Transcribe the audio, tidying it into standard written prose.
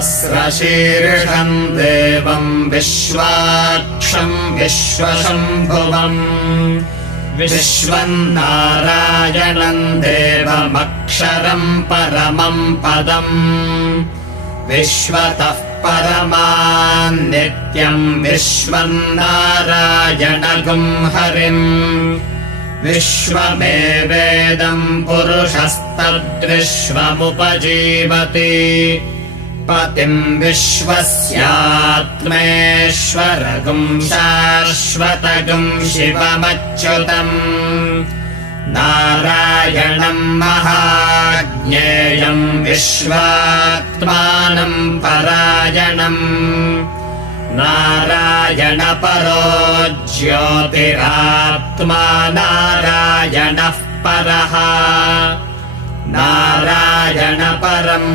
सहस्रशीर्षम् देवम् विश्वाक्षम् विश्वशम्भुवम् विश्वम् नारायणम् देवमक्षरम् परमम् पदम् विश्वतः परमान् नित्यम् विश्वम् नारायणगुम् हरिम् विश्वमेवेदम् पुरुषस्तद्विश्वमुपजीवति पतिम् विश्वस्यात्मेश्वरगुम् शाश्वतगुम् शिवमच्युतम् नारायणम् महाज्ञेयम् विश्वात्मानम् परायणम् नारायणपरो ज्योतिरात्मा नारायणः परः नारायणपरम्